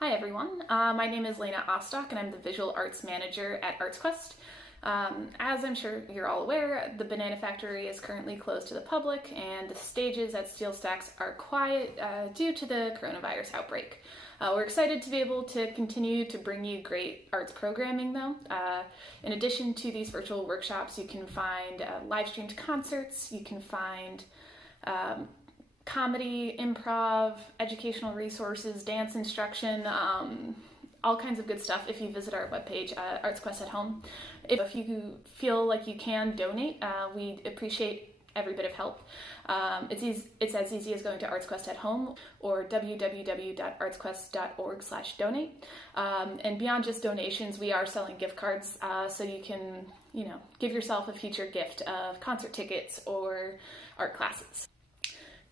Hi everyone, my name is Lena Ostock and I'm the Visual Arts Manager at ArtsQuest. As I'm sure you're all aware, the Banana Factory is currently closed to the public and the stages at Steel Stacks are quiet due to the coronavirus outbreak. We're excited to be able to continue to bring you great arts programming though. In addition to these virtual workshops, you can find live streamed concerts, you can find comedy, improv, educational resources, dance instruction, all kinds of good stuff if you visit our webpage, ArtsQuest at Home. If you feel like you can donate, we appreciate every bit of help. It's as easy as going to ArtsQuest at Home or www.artsquest.org/donate. And beyond just donations, we are selling gift cards, so you can, give yourself a future gift of concert tickets or art classes.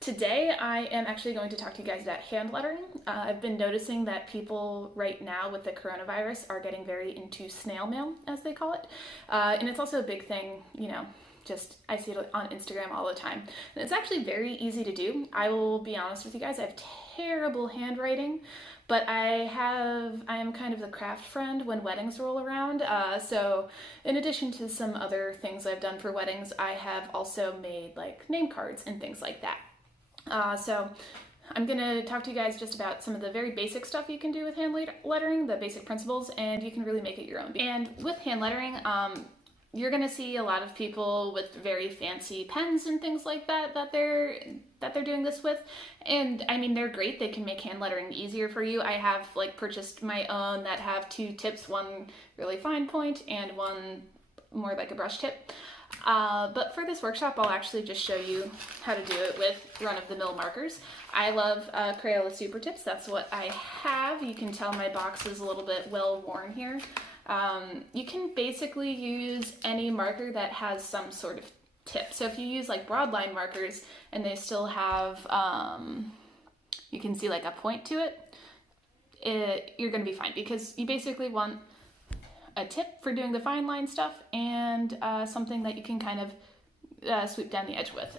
Today, I am actually going to talk to you guys about hand lettering. I've been noticing that people right now with the coronavirus are getting very into snail mail, as they call it. And it's also a big thing, I see it on Instagram all the time. And it's actually very easy to do. I will be honest with you guys, I have terrible handwriting, but I am kind of the craft friend when weddings roll around. So in addition to some other things I've done for weddings, I have also made like name cards and things like that. So I'm going to talk to you guys just about some of the very basic stuff you can do with hand lettering, the basic principles, and you can really make it your own. And with hand lettering, you're going to see a lot of people with very fancy pens and things like that they're doing this with. And I mean, they're great. They can make hand lettering easier for you. I have purchased my own that have two tips, one really fine point and one more like a brush tip. But for this workshop, I'll actually just show you how to do it with run-of-the-mill markers. I love Crayola Super Tips. That's what I have. You can tell my box is a little bit well worn here. You can basically use any marker that has some sort of tip. So if you use broadline markers and they still have, you can see a point to it, you're going to be fine because you basically want a tip for doing the fine line stuff and something that you can kind of sweep down the edge with.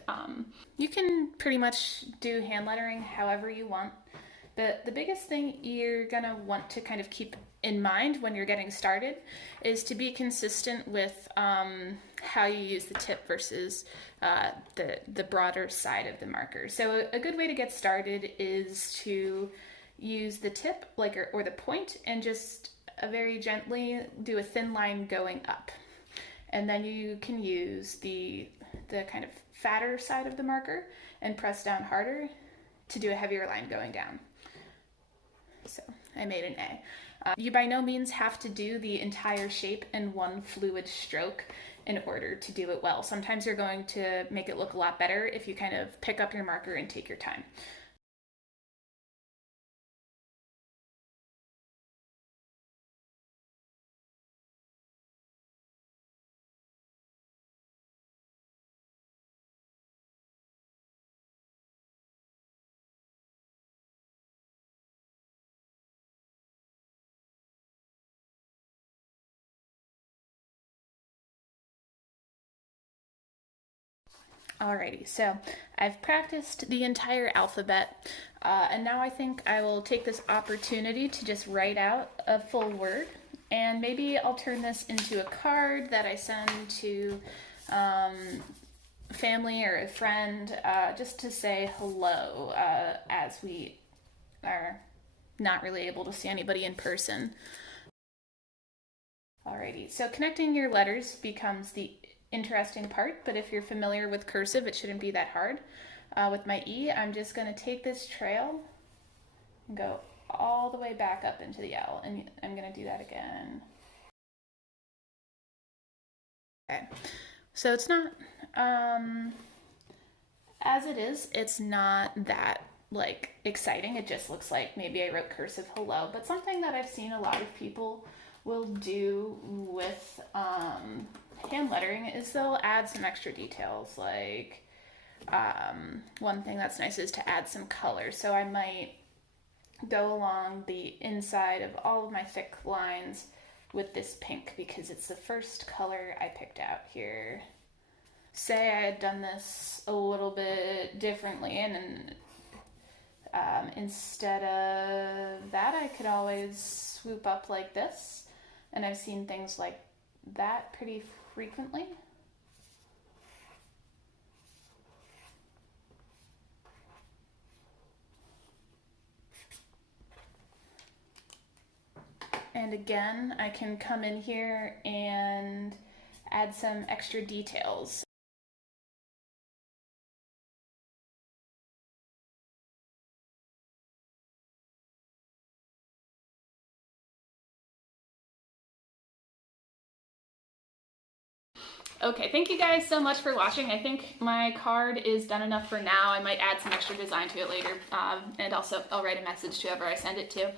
You can pretty much do hand lettering however you want. The biggest thing you're gonna want to kind of keep in mind when you're getting started is to be consistent with how you use the tip versus the broader side of the marker. So a good way to get started is to use the tip or the point and just very gently do a thin line going up. And then you can use the kind of fatter side of the marker and press down harder to do a heavier line going down. So I made an A. You by no means have to do the entire shape in one fluid stroke in order to do it well. Sometimes you're going to make it look a lot better if you kind of pick up your marker and take your time. Alrighty, so I've practiced the entire alphabet, and now I think I will take this opportunity to just write out a full word, and maybe I'll turn this into a card that I send to family or a friend, just to say hello, as we are not really able to see anybody in person. Alrighty, so connecting your letters becomes the interesting part, but if you're familiar with cursive, it shouldn't be that hard. With my E, I'm just going to take this trail and go all the way back up into the L, and I'm going to do that again. Okay, so it's not, as it is, it's not that exciting. It just looks like maybe I wrote cursive hello, but something that I've seen a lot of people will do with hand lettering is they'll add some extra details. One thing that's nice is to add some color. So I might go along the inside of all of my thick lines with this pink because it's the first color I picked out here. Say I had done this a little bit differently and instead of that I it could always swoop up like this, and I've seen things like that pretty frequently. And again, I can come in here and add some extra details. Okay, thank you guys so much for watching. I think my card is done enough for now. I might add some extra design to it later, and also I'll write a message to whoever I send it to.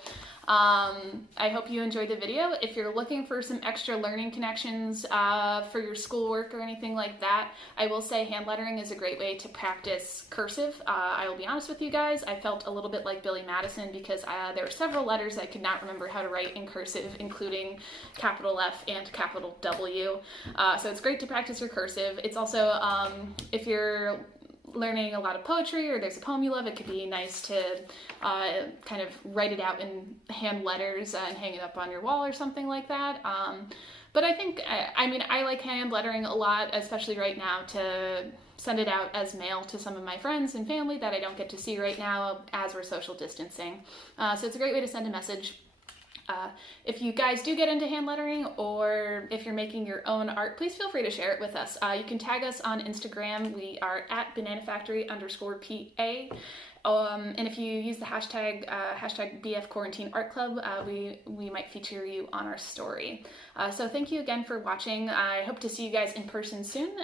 I hope you enjoyed the video. If you're looking for some extra learning connections for your schoolwork or anything like that, I will say hand lettering is a great way to practice cursive. I will be honest with you guys, I felt a little bit like Billy Madison because there were several letters I could not remember how to write in cursive, including capital F and capital W. So it's great to practice your cursive. It's also, if you're learning a lot of poetry or there's a poem you love, it could be nice to kind of write it out in hand letters and hang it up on your wall or something like that. But I think, I mean, I like hand lettering a lot, especially right now, to send it out as mail to some of my friends and family that I don't get to see right now as we're social distancing. So it's a great way to send a message. If you guys do get into hand lettering, or if you're making your own art, please feel free to share it with us. You can tag us on Instagram. We are at bananafactory_PA. And if you use the hashtag BF Quarantine Art Club, we might feature you on our story. So thank you again for watching. I hope to see you guys in person soon.